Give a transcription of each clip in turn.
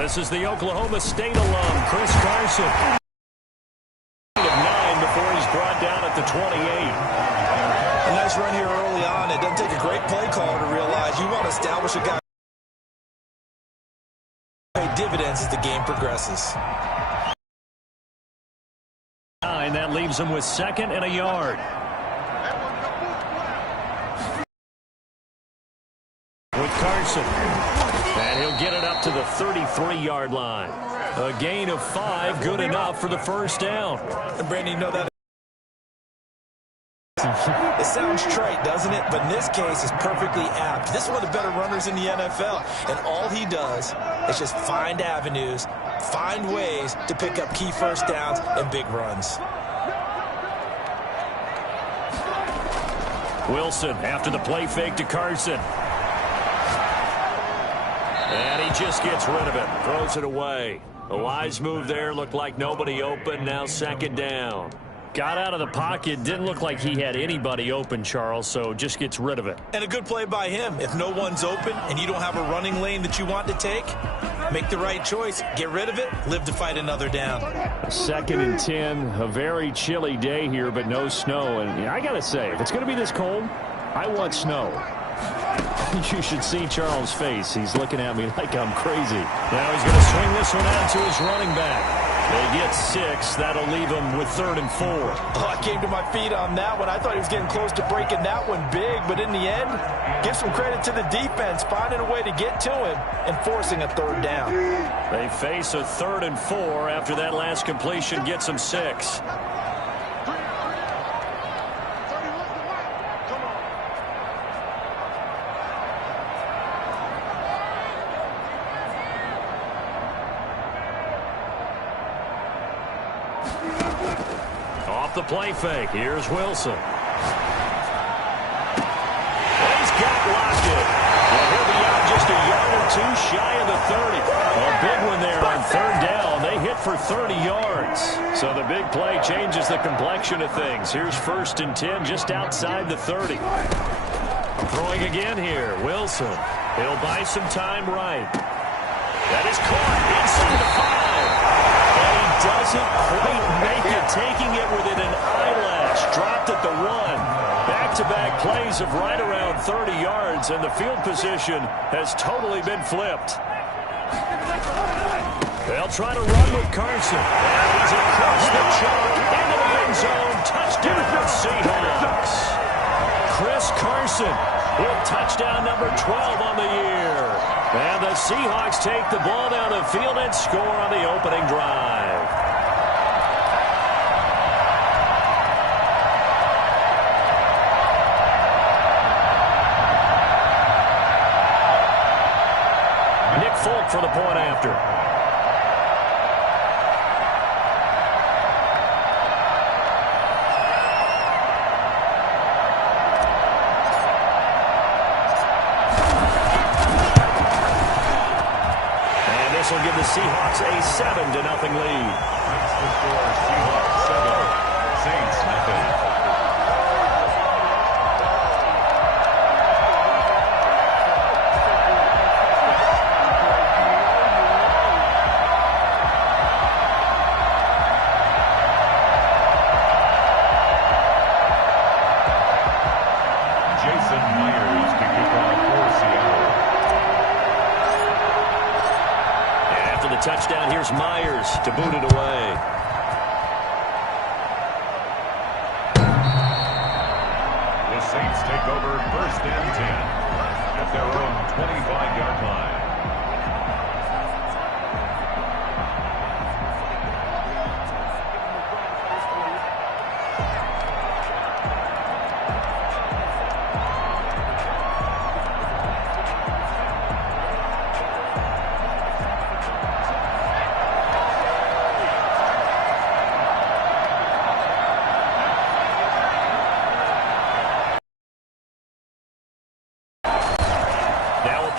This is the Oklahoma State alum, Chris Carson. Of 9 before he's brought down at the 28. A nice run here early on. It doesn't take a great play caller to realize you want to establish a guy who pay dividends as the game progresses. And that leaves him with 2nd and a yard. With Carson. And he'll get it up to the 33-yard line. A gain of 5, good enough for the first down. And Brandon, you know that it sounds trite, doesn't it? But in this case, it's perfectly apt. This is one of the better runners in the NFL. And all he does is just find avenues, find ways to pick up key first downs and big runs. Wilson after the play fake to Carson. And he just gets rid of it. Throws it away. A wise move there. Looked like nobody open. Now 2nd down. Got out of the pocket. Didn't look like he had anybody open, Charles, so just gets rid of it. And a good play by him. If no one's open and you don't have a running lane that you want to take, make the right choice. Get rid of it. Live to fight another down. 2nd and 10. A very chilly day here, but no snow. And I got to say, if it's going to be this cold, I want snow. You should see Charles' face. He's looking at me like I'm crazy. Now he's going to swing this one out to his running back. They get 6. That'll leave him with 3rd and 4. Oh, I came to my feet on that one. I thought he was getting close to breaking that one big, but in the end, give some credit to the defense, finding a way to get to him and forcing a 3rd down. They face a 3rd and 4 after that last completion gets him 6. Off the play fake. Here's Wilson. He's got Lockett. Well, he'll be out just a yard or 2 shy of the 30. A big one there on 3rd down. They hit for 30 yards. So the big play changes the complexion of things. Here's 1st and 10 just outside the 30. Throwing again here. Wilson. He'll buy some time right. That is caught inside the 5. And he doesn't quite make it, taking it within an eyelash. Dropped at the 1. Back-to-back plays of right around 30 yards, and the field position has totally been flipped. They'll try to run with Carson. And he's across the chalk into the end zone. Touchdown, Seahawks. Chris Carson with touchdown number 12 on the year. And the Seahawks take the ball down the field and score on the opening drive. Nick Folk for the point after. Will give the Seahawks a 7-0 lead. Seahawks 7, Saints nothing. Jason Myers to kick off for Seattle. The touchdown, here's Myers to boot it away. The Saints take over 1st and 10 at their own 25-yard line.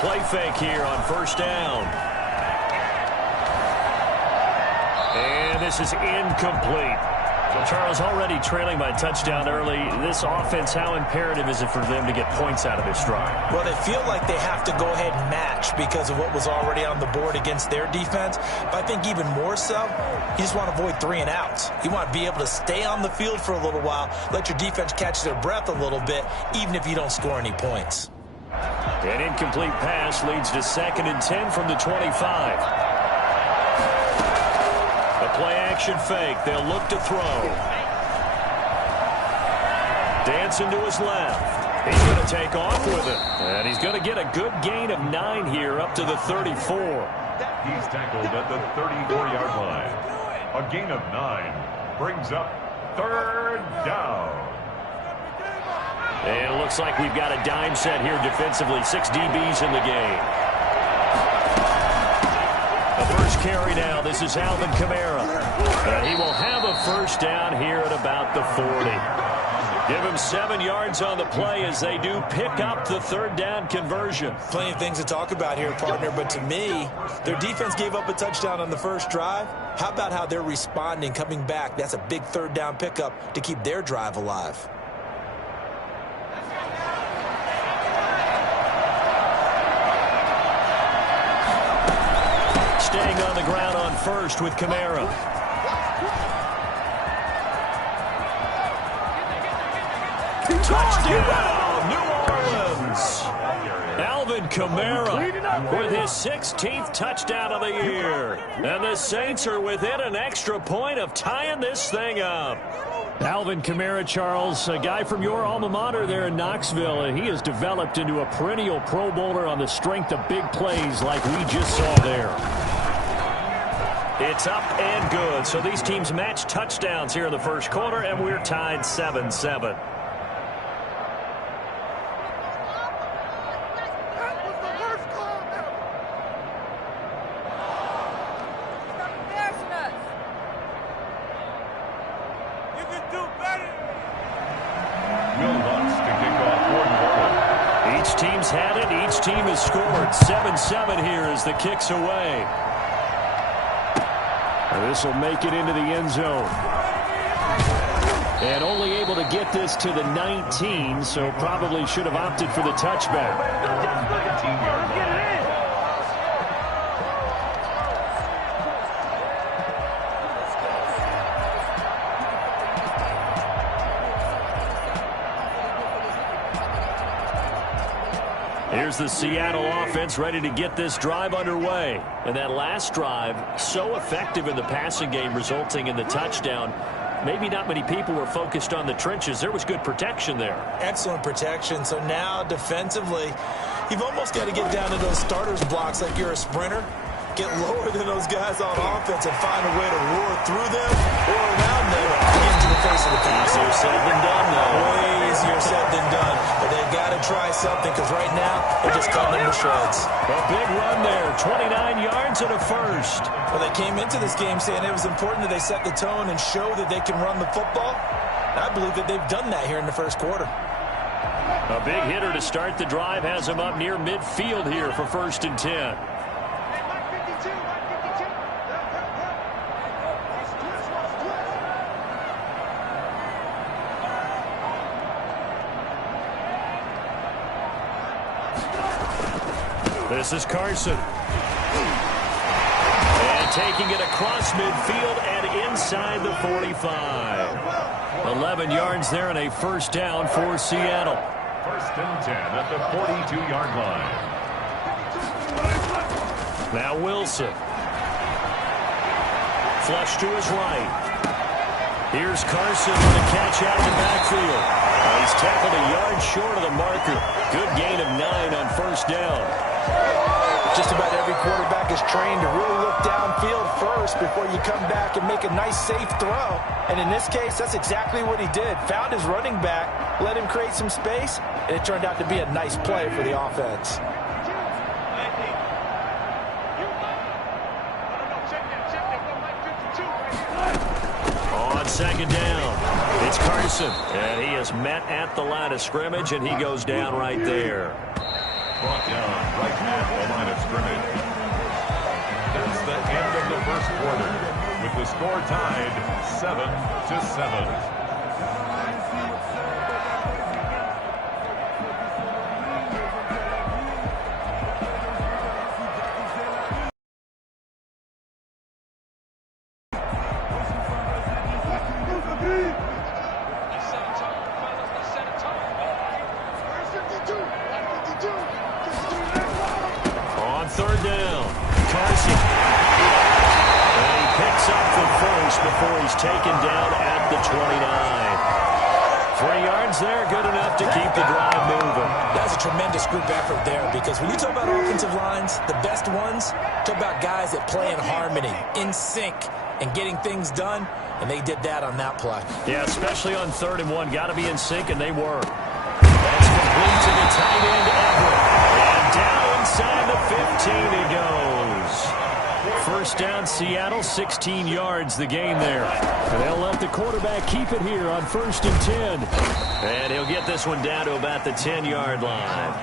Play fake here on 1st down. And this is incomplete. Charles, already trailing by touchdown early. This offense, how imperative is it for them to get points out of this drive? Well, they feel like they have to go ahead and match because of what was already on the board against their defense. But I think even more so, you just want to avoid 3 and outs. You want to be able to stay on the field for a little while, let your defense catch their breath a little bit, even if you don't score any points. An incomplete pass leads to 2nd and 10 from the 25. Play-action fake. They'll look to throw. Dancing to his left. He's going to take off with it. And he's going to get a good gain of 9 here up to the 34. He's tackled at the 34-yard line. A gain of 9 brings up 3rd down. And it looks like we've got a dime set here defensively. 6 DBs in the game. The first carry now. This is Alvin Kamara. And he will have a first down here at about the 40. Give him 7 yards on the play as they do pick up the 3rd down conversion. Plenty of things to talk about here, partner, but to me, their defense gave up a touchdown on the first drive. How about how they're responding, coming back? That's a big 3rd down pickup to keep their drive alive. Staying on the ground on first with Kamara. Touchdown, New Orleans. Alvin Kamara with his 16th touchdown of the year. And the Saints are within an extra point of tying this thing up. Alvin Kamara, Charles, a guy from your alma mater there in Knoxville, and he has developed into a perennial Pro Bowler on the strength of big plays like we just saw there. It's up and good. So these teams match touchdowns here in the first quarter, and we're tied 7-7. Each team's had it. Each team has scored. 7-7 here as the kick's away. This will make it into the end zone. And only able to get this to the 19, so probably should have opted for the touchback. 19-yard line. Here's the Seattle offense ready to get this drive underway. And that last drive, so effective in the passing game, resulting in the touchdown. Maybe not many people were focused on the trenches. There was good protection there. Excellent protection. So now defensively, you've almost got to get down to those starters blocks like you're a sprinter. Get lower than those guys on offense and find a way to roar through them or around them to get into the face of the pass. Easier said than done, though. Way easier said than done. But they've got to try something because right now they're just cutting them to shreds. A big run there. 29 yards and a first. Well, they came into this game saying it was important that they set the tone and show that they can run the football. I believe that they've done that here in the first quarter. A big hitter to start the drive has him up near midfield here for 1st and 10. This is Carson. And taking it across midfield and inside the 45. 11 yards there and a first down for Seattle. 1st and 10 at the 42-yard line. Now Wilson. Flush to his right. Here's Carson with a catch out of the backfield. He's tackled a yard short of the marker. Good gain of 9 on first down. Just about every quarterback is trained to really look downfield first before you come back and make a nice, safe throw. And in this case, that's exactly what he did. Found his running back, let him create some space, and it turned out to be a nice play for the offense. On 2nd down, it's Carson. And he is met at the line of scrimmage, and he goes down right there. Brought down right at the line of scrimmage. That's the end of the first quarter. with the score tied 7-7. On third down, Carson. And he picks up the first before he's taken down at the 29. 3 yards there, good enough to keep the drive moving. That's a tremendous group effort there, because when you talk about offensive lines, the best ones, talk about guys that play in harmony, in sync, and getting things done, and they did that on that play. Yeah, especially on 3rd and 1. Got to be in sync, and they were. That's complete to the tight end, Everett. And down inside the 15 he goes. First down, Seattle, 16 yards the gain there. And they'll let the quarterback keep it here on 1st and 10. And he'll get this one down to about the 10-yard line.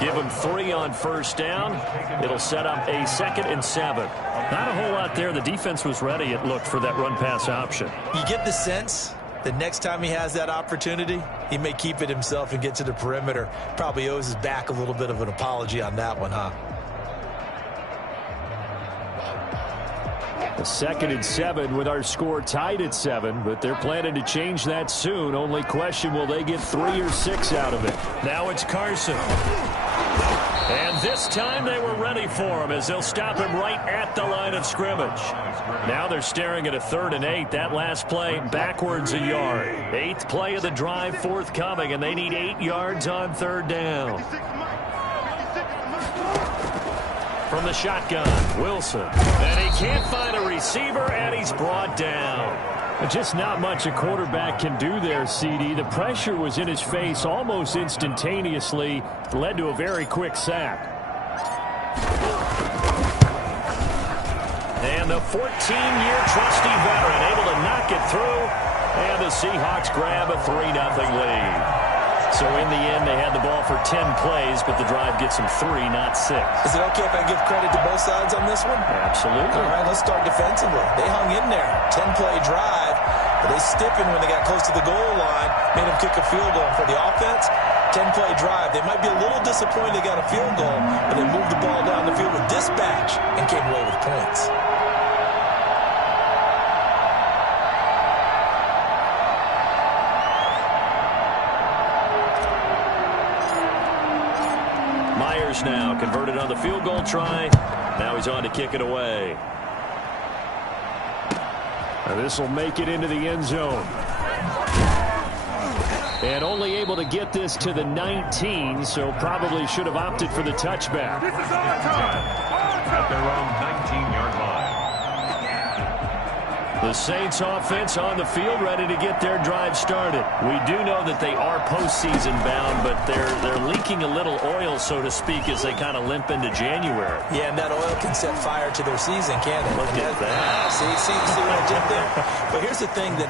Give him 3 on first down. It'll set up a 2nd and 7. Not a whole lot there. The defense was ready, it looked, for that run-pass option. You get the sense that next time he has that opportunity, he may keep it himself and get to the perimeter. Probably owes his back a little bit of an apology on that one, huh? A 2nd and 7 with our score tied at 7, but they're planning to change that soon. Only question, will they get 3 or 6 out of it? Now it's Carson. And this time they were ready for him, as they'll stop him right at the line of scrimmage. Now they're staring at a 3rd and 8. That last play backwards a yard. 8th play of the drive forthcoming, and they need 8 yards on 3rd down. From the shotgun, Wilson. And he can't find a receiver, and he's brought down. Just not much a quarterback can do there, CD. The pressure was in his face almost instantaneously. Led to a very quick sack. And the 14-year trusty veteran able to knock it through. And the Seahawks grab a 3-0 lead. So in the end, they had the ball for 10 plays, but the drive gets them 3, not 6. Is it okay if I give credit to both sides on this one? Absolutely. All right, let's start defensively. They hung in there. 10-play drive, but they stiffened when they got close to the goal line, made them kick a field goal. For the offense, 10-play drive. They might be a little disappointed they got a field goal, but they moved the ball down the field with dispatch and came away with points. Now converted on the field goal try. Now he's on to kick it away. This will make it into the end zone. And only able to get this to the 19, so probably should have opted for the touchback. This is our time. At their own 19-yard line. The Saints offense on the field, ready to get their drive started. We do know that they are postseason bound, but they're leaking a little oil, so to speak, as they kind of limp into January. Yeah, and that oil can set fire to their season, can't it? Look at that. See what I did there? But here's the thing that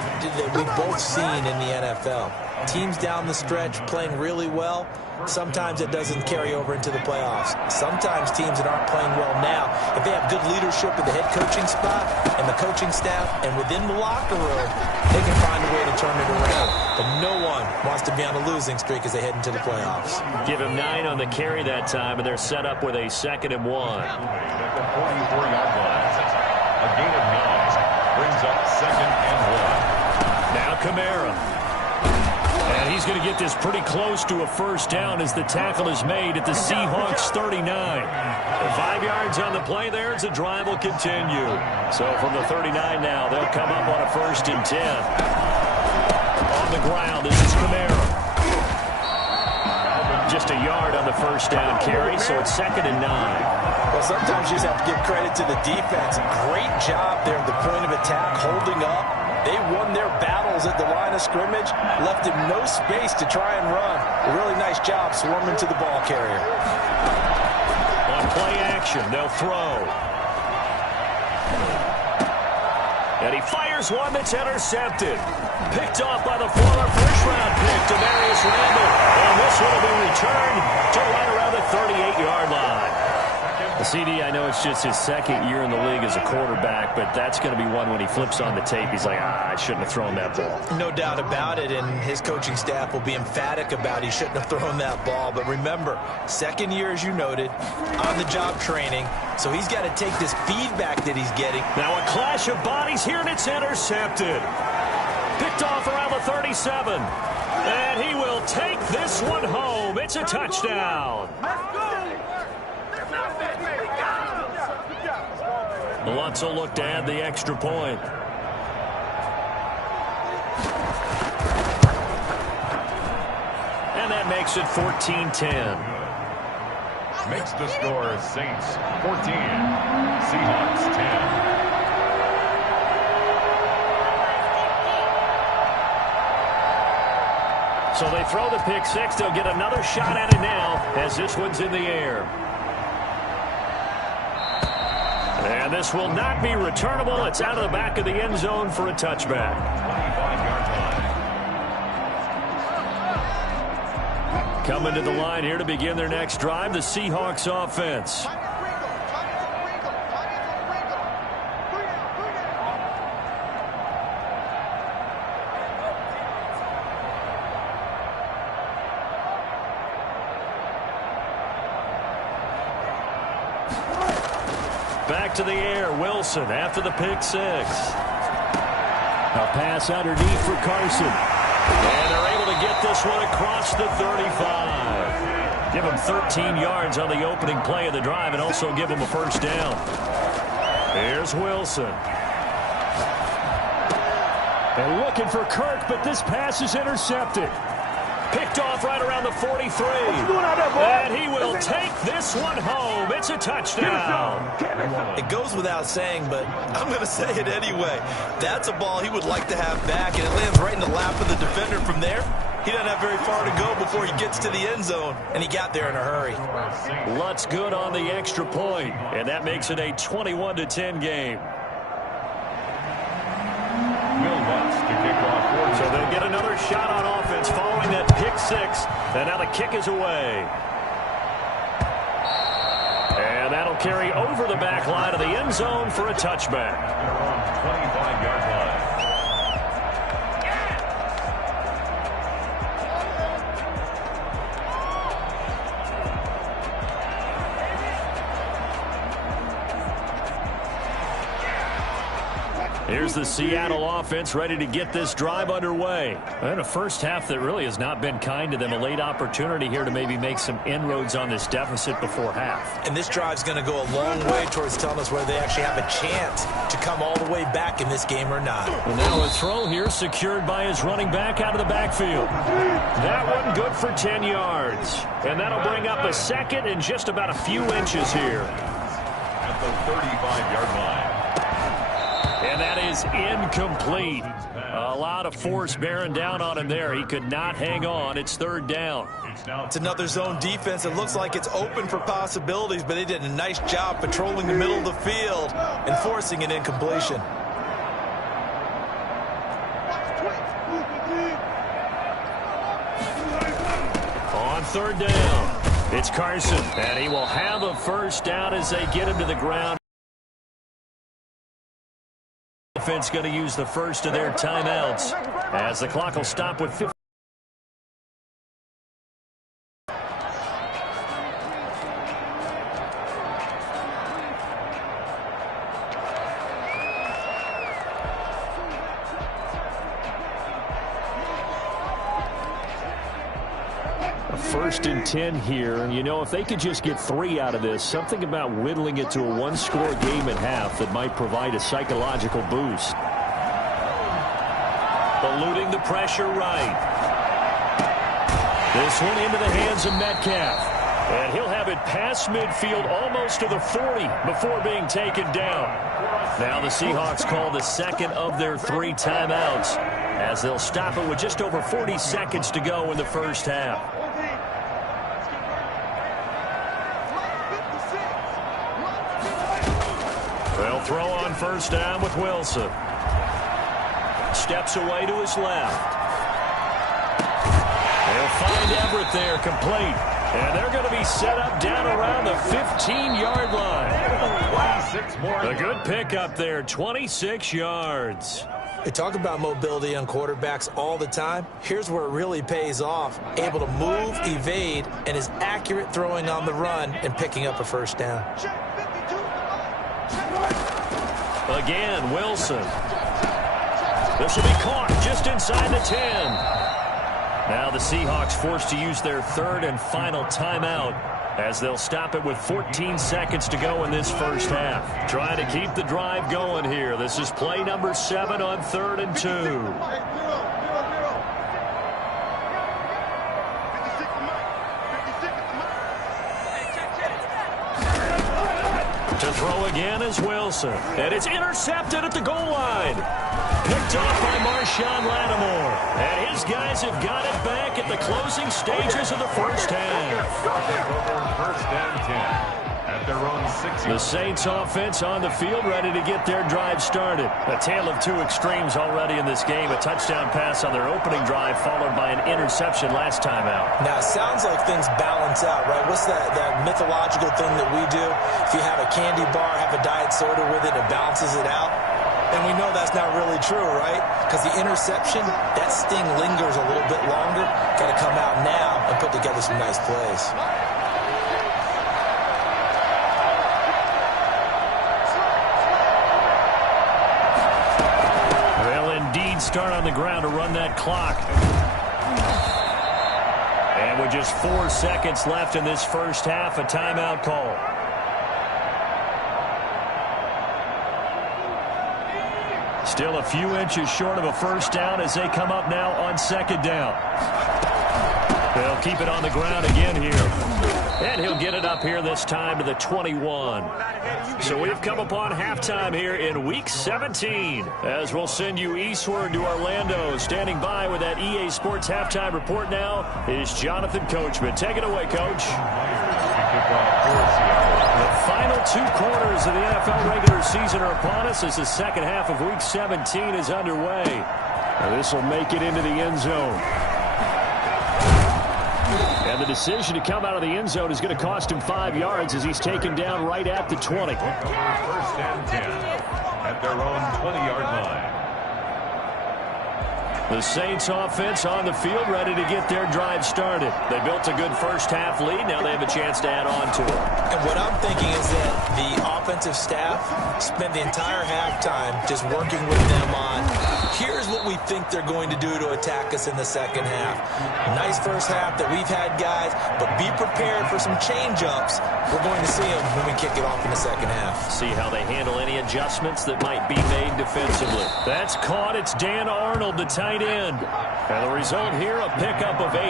we've both seen in the NFL. Teams down the stretch playing really well. Sometimes it doesn't carry over into the playoffs. Sometimes teams that aren't playing well now, if they have good leadership in the head coaching spot and the coaching staff and within the locker room, they can find a way to turn it around. But no one wants to be on a losing streak as they head into the playoffs. Give him 9 on the carry that time, and they're set up with a 2nd and 1. At the 44-yard line. A gain of 9 brings up 2nd and 1. Now Kamara. And he's going to get this pretty close to a first down as the tackle is made at the Seahawks 39. 5 yards on the play there as the drive will continue. So from the 39 now, they'll come up on a 1st and 10. On the ground, this is Kamara. Just a yard on the first down carry, so it's 2nd and 9. Well, sometimes you just have to give credit to the defense. Great job there at the point of attack, holding up. They won their battles at the line of scrimmage, left him no space to try and run. A really nice job swarming to the ball carrier. On play action, they'll throw. And he fires one that's intercepted. Picked off by the former first-round pick, Damarious Randall. And this one will be returned to right around the 38-yard line. CD, I know it's just his second year in the league as a quarterback, but that's going to be one when he flips on the tape, he's like, I shouldn't have thrown that ball. No doubt about it, and his coaching staff will be emphatic about he shouldn't have thrown that ball. But remember, second year, as you noted, on-the-job training, so he's got to take this feedback that he's getting. Now a clash of bodies here, and it's intercepted. Picked off around the 37. And he will take this one home. It's a touchdown. Lutz will look to add the extra point. And that makes it 14-10. Makes the score Saints 14, Seahawks 10. So they throw the pick six. They'll get another shot at it now as this one's in the air. And this will not be returnable. It's out of the back of the end zone for a touchback. 25-yard line. Coming to the line here to begin their next drive, the Seahawks offense. Back to the air, Wilson after the pick six. A pass underneath for Carson. And they're able to get this one across the 35. Give him 13 yards on the opening play of the drive and also give him a first down. Here's Wilson. And looking for Kirk, but this pass is intercepted. Picked off right around the 43. And he will take this one home. It's a touchdown. It goes without saying, but I'm going to say it anyway. That's a ball he would like to have back, and it lands right in the lap of the defender from there. He doesn't have very far to go before he gets to the end zone, and he got there in a hurry. Lutz good on the extra point, and that makes it a 21-10 game. Will Lutz to kick off. So they'll get another shot on offense following that pick six, and now the kick is away. And that'll carry over the back line of the end zone for a touchback. 25-yard line. Here's the Seattle offense ready to get this drive underway. And a first half that really has not been kind to them. A late opportunity here to maybe make some inroads on this deficit before half. And this drive's going to go a long way towards telling us whether they actually have a chance to come all the way back in this game or not. And now a throw here secured by his running back out of the backfield. That one good for 10 yards. And that'll bring up a second and just about a few inches here. At the 35-yard line. And that is incomplete. A lot of force bearing down on him there. He could not hang on. It's third down. It's another zone defense. It looks like it's open for possibilities, but they did a nice job patrolling the middle of the field and forcing an incompletion. On third down, it's Carson, and he will have a first down as they get him to the ground. Offense going to use the first of their timeouts as the clock will stop with 50. First and 10 here. You know, if they could just get 3 out of this, something about whittling it to a one-score game at half that might provide a psychological boost. Eluding the pressure right. This one into the hands of Metcalf. And he'll have it past midfield almost to the 40 before being taken down. Now the Seahawks call the second of their 3 timeouts as they'll stop it with just over 40 seconds to go in the first half. They'll throw on first down with Wilson. Steps away to his left. They'll find Everett there, complete. And they're going to be set up down around the 15-yard line. more. A good pickup there, 26 yards. We talk about mobility on quarterbacks all the time. Here's where it really pays off. Able to move, evade, and is accurate throwing on the run and picking up a first down. Again, Wilson. This will be caught just inside the 10. Now the Seahawks forced to use their third and final timeout as they'll stop it with 14 seconds to go in this first half. Trying to keep the drive going here. This is play number 7 on 3rd and 2. To throw again is Wilson. And it's intercepted at the goal line. Picked off by Marshawn Lattimore. And his guys have got it back at the closing stages of the first half. First and 10 at their own 6. The Saints offense on the field ready to get their drive started. A tale of two extremes already in this game. A touchdown pass on their opening drive followed by an interception last time out. Now, it sounds like things balance out, right? What's that mythological thing that we do? If you have a candy bar, have a diet soda with it, it balances it out. And we know that's not really true, right? Because the interception, that sting lingers a little bit longer. Got to come out now and put together some nice plays. They'll indeed start on the ground to run that clock. And with just 4 seconds left in this first half, a timeout call. Still a few inches short of a first down as they come up now on 2nd down. They'll keep it on the ground again here. And he'll get it up here this time to the 21. So we've come upon halftime here in Week 17. As we'll send you eastward to Orlando. Standing by with that EA Sports halftime report now is Jonathan Coachman. Take it away, Coach. The final 2 quarters of the NFL regular season are upon us as the second half of Week 17 is underway. This will make it into the end zone. And the decision to come out of the end zone is going to cost him 5 yards as he's taken down right at the 20. First and 10 at their own 20-yard line. The Saints offense on the field ready to get their drive started. They built a good first half lead. Now they have a chance to add on to it. And what I'm thinking is that the offensive staff spent the entire halftime just working with them on, here's what we think they're going to do to attack us in the second half. Nice first half that we've had, guys, but be prepared for some change-ups. We're going to see them when we kick it off in the second half. See how they handle any adjustments that might be made defensively. That's caught. It's Dan Arnold, the tight end. And the result here, a pickup of 8.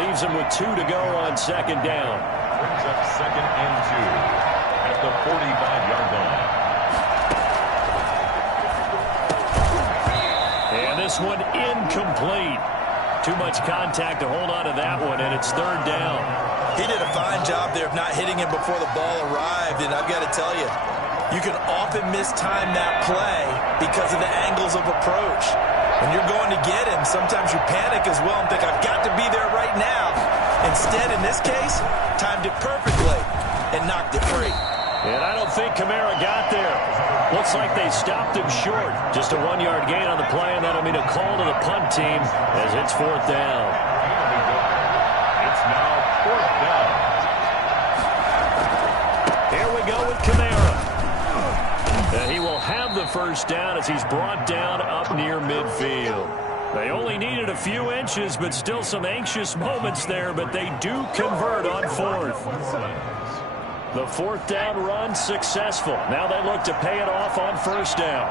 Leaves him with 2 to go on 2nd down. Brings up 2nd and 2 at the 45-yard line. And this one incomplete. Too much contact to hold on to that one, and it's 3rd down. He did a fine job there of not hitting him before the ball arrived, and I've got to tell you, you can often mistime that play because of the angles of approach. When you're going to get him, sometimes you panic as well and think, I've got to be there right now. Instead, in this case, timed it perfectly and knocked it free. And I don't think Kamara got there. Looks like they stopped him short. Just a 1-yard gain on the play, and that'll mean a call to the punt team as it's 4th down. It's now 4th down. Here we go with Kamara. And he will have the first down as he's brought down up near midfield. They only needed a few inches, but still some anxious moments there, but they do convert on 4th. The 4th down run successful. Now they look to pay it off on 1st down.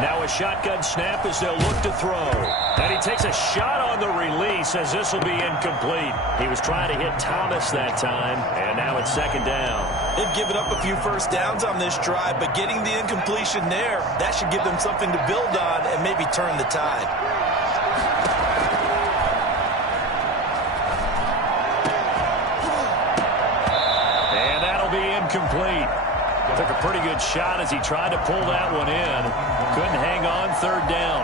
Now a shotgun snap as they'll look to throw. And he takes a shot on the release as this will be incomplete. He was trying to hit Thomas that time, and now it's 2nd down. They've given up a few first downs on this drive, but getting the incompletion there, that should give them something to build on and maybe turn the tide. And that'll be incomplete. Took a pretty good shot as he tried to pull that one in. Couldn't hang on 3rd down.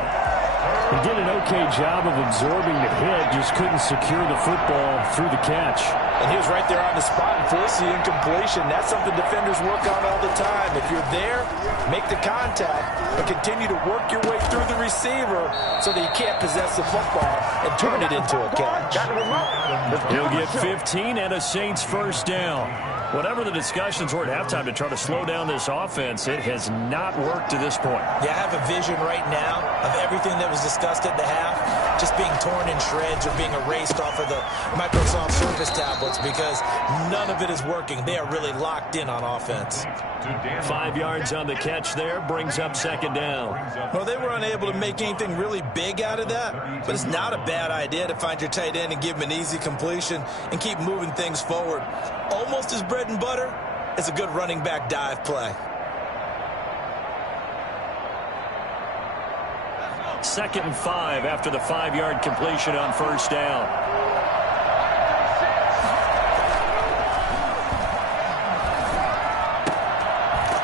did an okay job of absorbing the hit, just couldn't secure the football through the catch. And he was right there on the spot and forced the incompletion. That's something defenders work on all the time. If you're there, make the contact, but continue to work your way through the receiver so that you can't possess the football and turn it into a catch. He'll get 15 and a Saints first down. Whatever the discussions were at halftime to try to slow down this offense, it has not worked to this point. Yeah, I have a vision right now of everything that was discussed at the half just being torn in shreds or being erased off of the Microsoft Surface tablets because none of it is working. They are really locked in on offense. 5 yards on the catch there, brings up second down. Well, they were unable to make anything really big out of that, but it's not a bad idea to find your tight end and give him an easy completion and keep moving things forward. Almost as bread and butter is a good running back dive play. Second and 5 after the 5-yard completion on first down.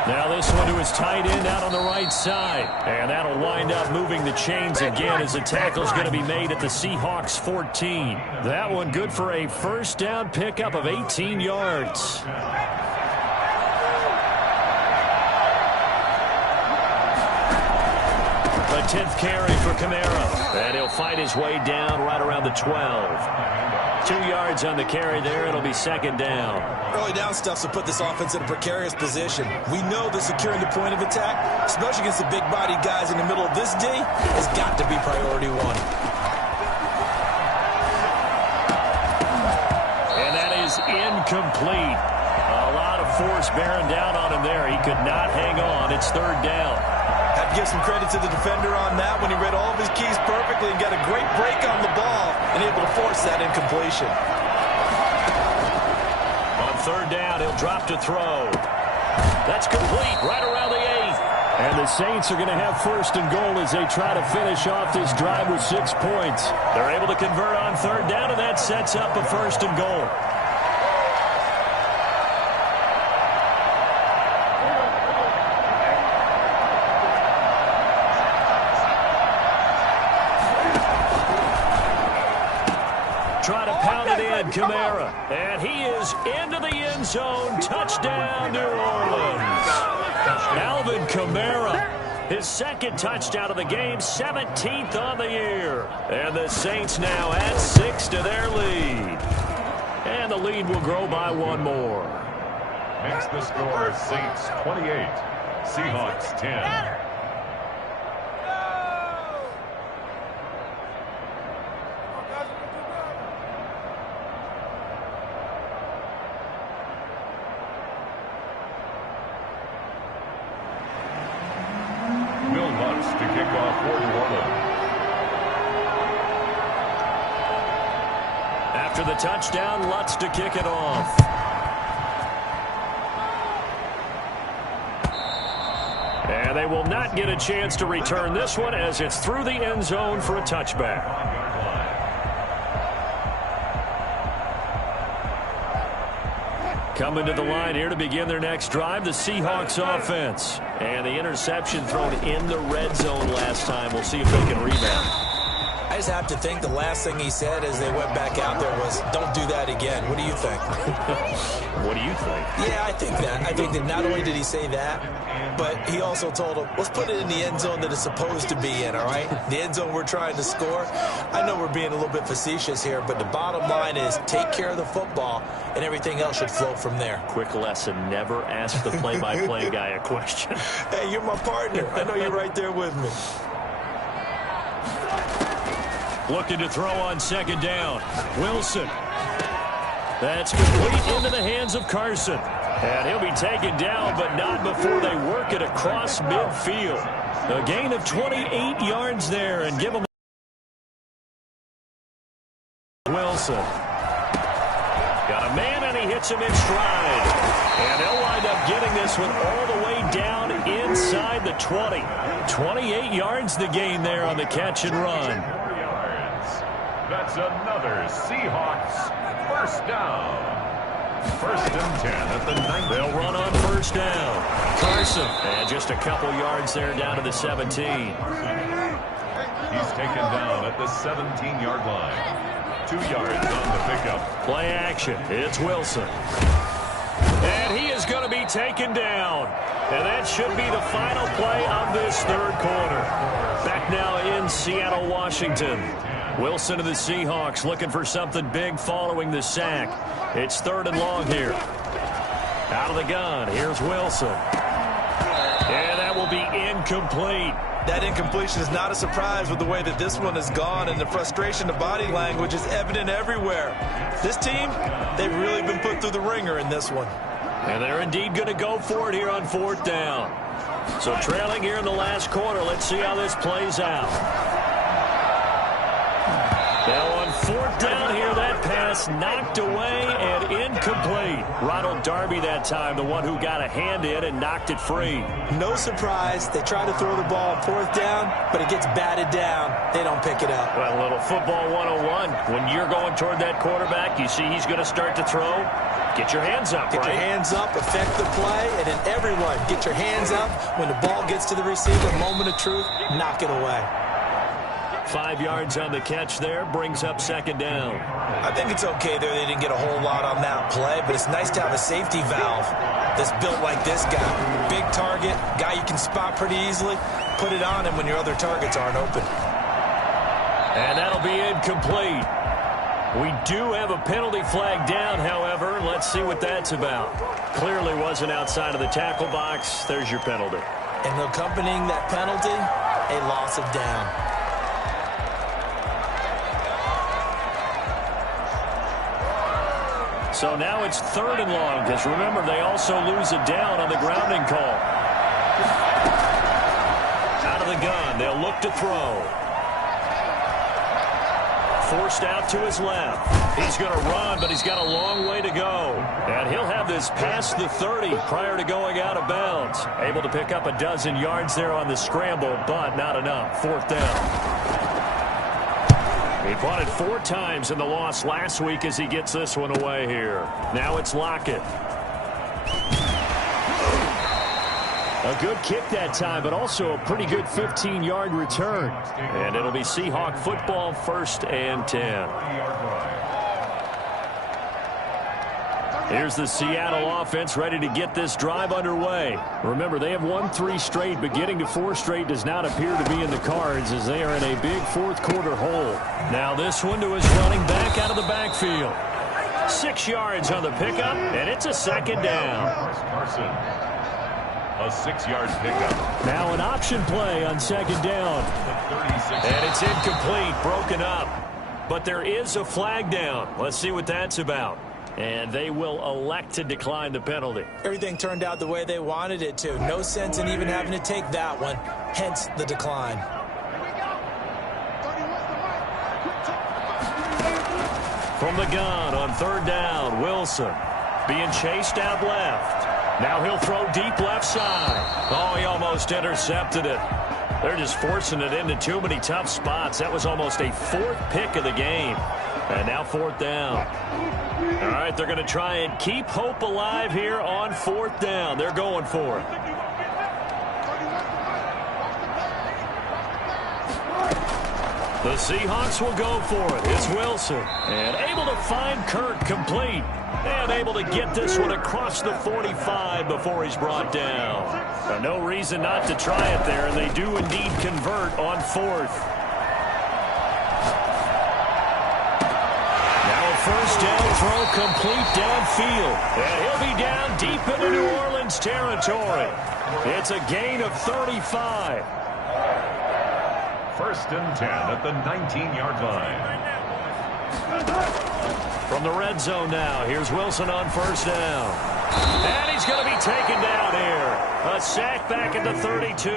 Now this one to his tight end out on the right side. And that'll wind up moving the chains again as the tackle's going to be made at the Seahawks 14. That one good for a first down pickup of 18 yards. A 10th carry for Kamara. And he'll fight his way down right around the 12. 2 yards on the carry there. It'll be second down. Early down stuff to put this offense in a precarious position. We know that securing the point of attack, especially against the big-bodied guys in the middle of this D, has got to be priority one. And that is incomplete. A lot of force bearing down on him there. He could not hang on. It's third down. Have to give some credit to the defender on that when he read all of his keys perfectly and got a great break on the ball and able to force that incompletion. On third down, he'll drop to throw. That's complete right around the 8th. And the Saints are going to have first and goal as they try to finish off this drive with 6 points. They're able to convert on third down, and that sets up a first and goal. Try to pound it in, Kamara. And he is into the end zone. Touchdown, New Orleans. Alvin Kamara, his second touchdown of the game, 17th on the year. And the Saints now add 6 to their lead. And the lead will grow by 1 more. Makes the score Saints 28, Seahawks 10. To kick off for New Orleans. After the touchdown, Lutz to kick it off. And they will not get a chance to return this one as it's through the end zone for a touchback. Coming to the line here to begin their next drive, the Seahawks offense. And the interception thrown in the red zone last time. We'll see if they can rebound. I just have to think the last thing he said as they went back out there was, don't do that again. What do you think? What do you think? Yeah, I think that. I think that not only did he say that, but he also told him, let's put it in the end zone that it's supposed to be in, all right? The end zone we're trying to score. I know we're being a little bit facetious here, but the bottom line is take care of the football, and everything else should flow from there. Quick lesson, never ask the play-by-play guy a question. Hey, you're my partner. I know you're right there with me. Looking to throw on second down. Wilson. That's complete into the hands of Carson. And he'll be taken down, but not before they work it across midfield. A gain of 28 yards there, and give him Wilson. Got a man, and he hits him in stride. And they'll wind up getting this one all the way down inside the 20. 28 yards the gain there on the catch and run. That's another Seahawks first down. First and 10 at the 9. They'll run on first down. Carson. And just a couple yards there down to the 17. He's taken down at the 17-yard line. 2 yards on the pickup. Play action. It's Wilson. And he is going to be taken down. And that should be the final play of this third quarter. Back now in Seattle, Washington. Wilson of the Seahawks looking for something big following the sack. It's 3rd and long here. Out of the gun, here's Wilson. And that will be incomplete. That incompletion is not a surprise with the way that this one has gone, and the frustration, the body language is evident everywhere. This team, they've really been put through the ringer in this one. And they're indeed going to go for it here on 4th down. So trailing here in the last quarter, let's see how this plays out. Now on 4th down here, that pass knocked away and incomplete. Ronald Darby that time, the one who got a hand in and knocked it free. No surprise, they try to throw the ball on 4th down, but it gets batted down. They don't pick it up. Well, a little football 101. When you're going toward that quarterback, you see he's going to start to throw. Get your hands up, Get your hands up, affect the play, and then everyone, get your hands up. When the ball gets to the receiver, moment of truth, knock it away. 5 yards on the catch there, brings up 2nd down. I think it's okay there. They didn't get a whole lot on that play, but it's nice to have a safety valve that's built like this guy. Big target, guy you can spot pretty easily. Put it on him when your other targets aren't open. And that'll be incomplete. We do have a penalty flag down, however. Let's see what that's about. Clearly wasn't outside of the tackle box. There's your penalty. And accompanying that penalty, a loss of down. So now it's 3rd and long, because remember, they also lose a down on the grounding call. Out of the gun, they'll look to throw. Forced out to his left. He's going to run, but he's got a long way to go. And he'll have this past the 30 prior to going out of bounds. Able to pick up a dozen yards there on the scramble, but not enough. 4th down. He punted 4 times in the loss last week as he gets this one away here. Now it's Lockett. A good kick that time, but also a pretty good 15-yard return. And it'll be Seahawk football, 1st and 10. Here's the Seattle offense ready to get this drive underway. Remember, they have won 3 straight, but getting to 4 straight does not appear to be in the cards as they are in a big 4th quarter hole. Now this one to his running back out of the backfield. 6 yards on the pickup, and it's a 2nd down. Carson, a 6-yard pickup. Now an option play on 2nd down. And it's incomplete, broken up. But there is a flag down. Let's see what that's about. And they will elect to decline the penalty. Everything turned out the way they wanted it to. No sense in even having to take that one, hence the decline. From the gun on 3rd down, Wilson being chased out left. Now he'll throw deep left side. Oh, he almost intercepted it. They're just forcing it into too many tough spots. That was almost a 4th pick of the game. And now 4th down. All right, they're going to try and keep hope alive here on 4th down. They're going for it. The Seahawks will go for it. It's Wilson. And able to find Kirk complete. And able to get this one across the 45 before he's brought down. No reason not to try it there, and they do indeed convert on 4th. Now a 1st down throw complete downfield. And he'll be down deep into New Orleans territory. It's a gain of 35. 1st and 10 at the 19-yard line. From the red zone now, here's Wilson on 1st down. And he's going to be taken down here. A sack back at the 32.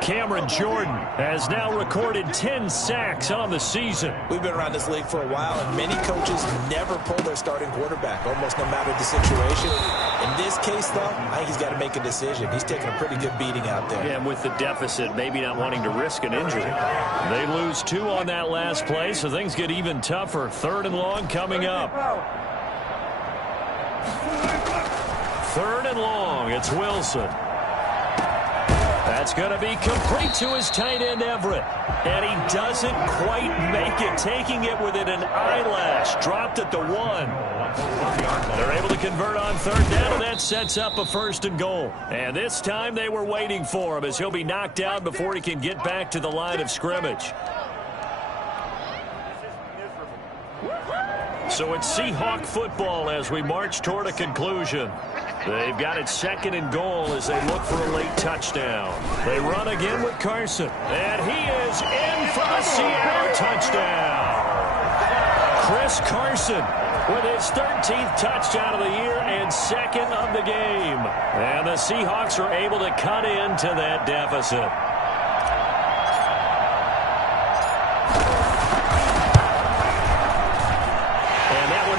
Cameron Jordan has now recorded 10 sacks on the season. We've been around this league for a while, and many coaches never pull their starting quarterback, almost no matter the situation. In this case, though, I think he's got to make a decision. He's taking a pretty good beating out there. Yeah, and with the deficit, maybe not wanting to risk an injury. They lose 2 on that last play, so things get even tougher. 3rd and long coming up. 3rd and long, it's Wilson. That's going to be complete to his tight end, Everett. And he doesn't quite make it, taking it within an eyelash. Dropped at the 1. They're able to convert on third down, and that sets up a 1st and goal. And this time they were waiting for him as he'll be knocked down before he can get back to the line of scrimmage. So it's Seahawk football as we march toward a conclusion. They've got it 2nd and goal as they look for a late touchdown. They run again with Carson. And he is in for the Seattle touchdown. Chris Carson with his 13th touchdown of the year and 2nd of the game. And the Seahawks are able to cut into that deficit.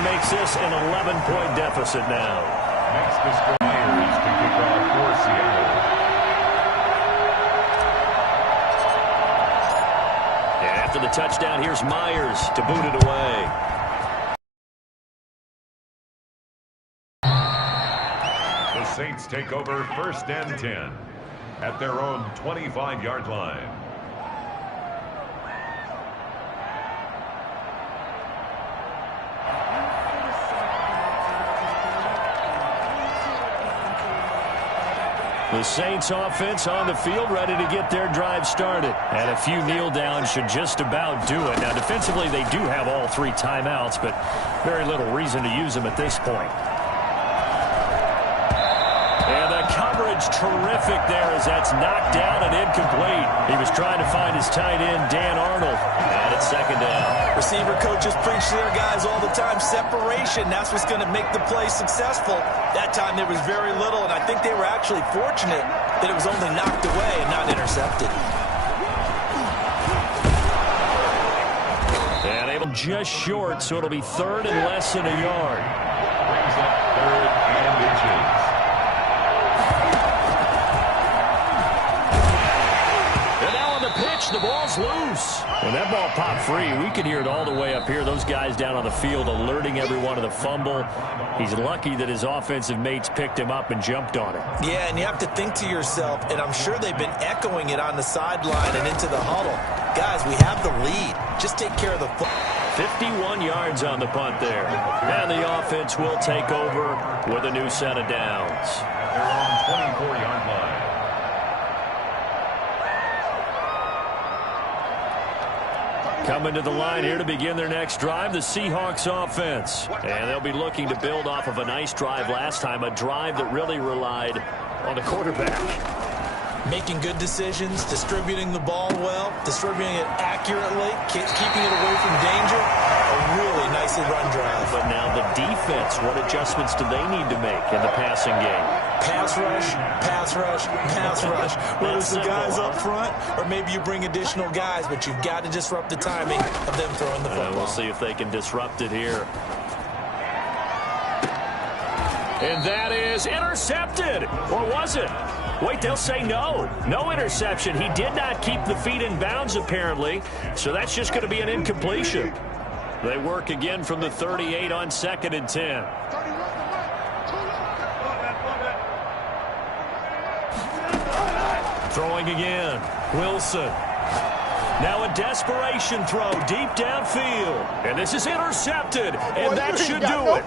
Makes this an 11-point deficit now. Next is Myers to kick off for Seattle. And after the touchdown, here's Myers to boot it away. The Saints take over 1st and 10 at their own 25-yard line. The Saints offense on the field, ready to get their drive started. And a few kneel downs should just about do it. Now, defensively, they do have all 3 timeouts, but very little reason to use them at this point. And the coverage terrific there as that's knocked down and incomplete. He was trying to find his tight end, Dan Arnold. And it's 2nd down. Receiver coaches preach to their guys all the time. Separation, that's what's going to make the play successful. That time there was very little, and I think they were actually fortunate that it was only knocked away and not intercepted. And able just short, so it'll be 3rd and less than a yard. Brings up 3rd and inches. And now on the pitch, the ball's loose. When that ball popped free, we could hear it all the way up here. Those guys down on the field alerting everyone of the fumble. He's lucky that his offensive mates picked him up and jumped on it. Yeah, and you have to think to yourself, and I'm sure they've been echoing it on the sideline and into the huddle. Guys, we have the lead. Just take care of the football. 51 yards on the punt there. And the offense will take over with a new set of downs. They're on 24-yard line. Coming to the line here to begin their next drive, the Seahawks offense. And they'll be looking to build off of a nice drive last time, a drive that really relied on the quarterback. Making good decisions, distributing the ball well, distributing it accurately, keeping it away from danger. A really nicely run drive. But now the defense, what adjustments do they need to make in the passing game? Pass rush, pass rush, pass rush. Whether it's the guys up front or maybe you bring additional guys, but you've got to disrupt the timing of them throwing the football. We'll see if they can disrupt it here. And that is intercepted. Or was it? Wait, they'll say no. No interception. He did not keep the feet in bounds, apparently. So that's just going to be an incompletion. They work again from the 38 on 2nd and 10. Throwing again. Wilson. Now a desperation throw deep downfield. And this is intercepted. And that should do it.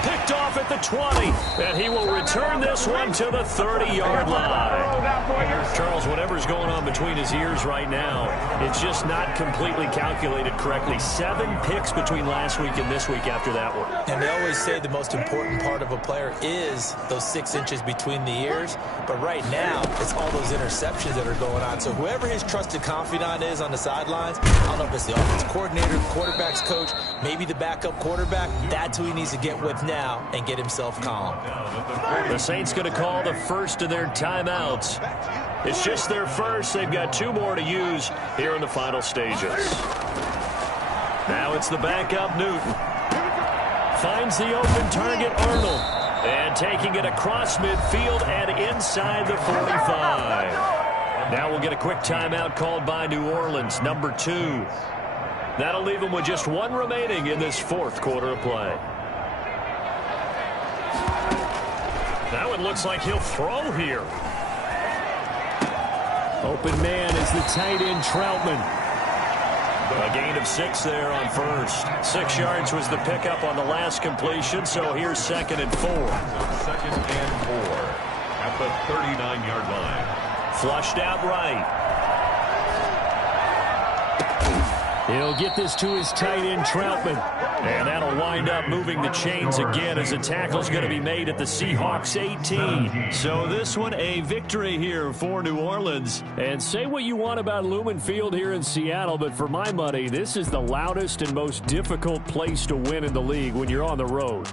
Picked off at the 20. And he will return this one to the 30-yard line. Charles, whatever's going on between his ears right now, it's just not completely calculated correctly. 7 picks between last week and this week after that one. And they always say the most important part of a player is those 6 inches between the ears. But right now, it's all those interceptions that are going on. So whoever his trusted confidant is on the sidelines, I don't know if it's the offense coordinator, the quarterback's coach, maybe the backup quarterback, that's who he needs to get with now and get himself calm. The Saints going to call the first of their timeouts. It's just their first. They've got 2 more to use here in the final stages. Now it's the backup Newton. Finds the open target, Arnold. And taking it across midfield and inside the 45. Now we'll get a quick timeout called by New Orleans, number 2. That'll leave them with just 1 remaining in this 4th quarter of play. Now it looks like he'll throw here. Open man is the tight end, Troutman. A gain of 6 there on first. 6 yards was the pickup on the last completion, so here's 2nd and 4. 2nd and 4 at the 39-yard line. Flushed out right. He'll get this to his tight end, Troutman. And that'll wind up moving the chains again as a tackle's going to be made at the Seahawks 18. So this one a victory here for New Orleans. And say what you want about Lumen Field here in Seattle, but for my money, this is the loudest and most difficult place to win in the league when you're on the road.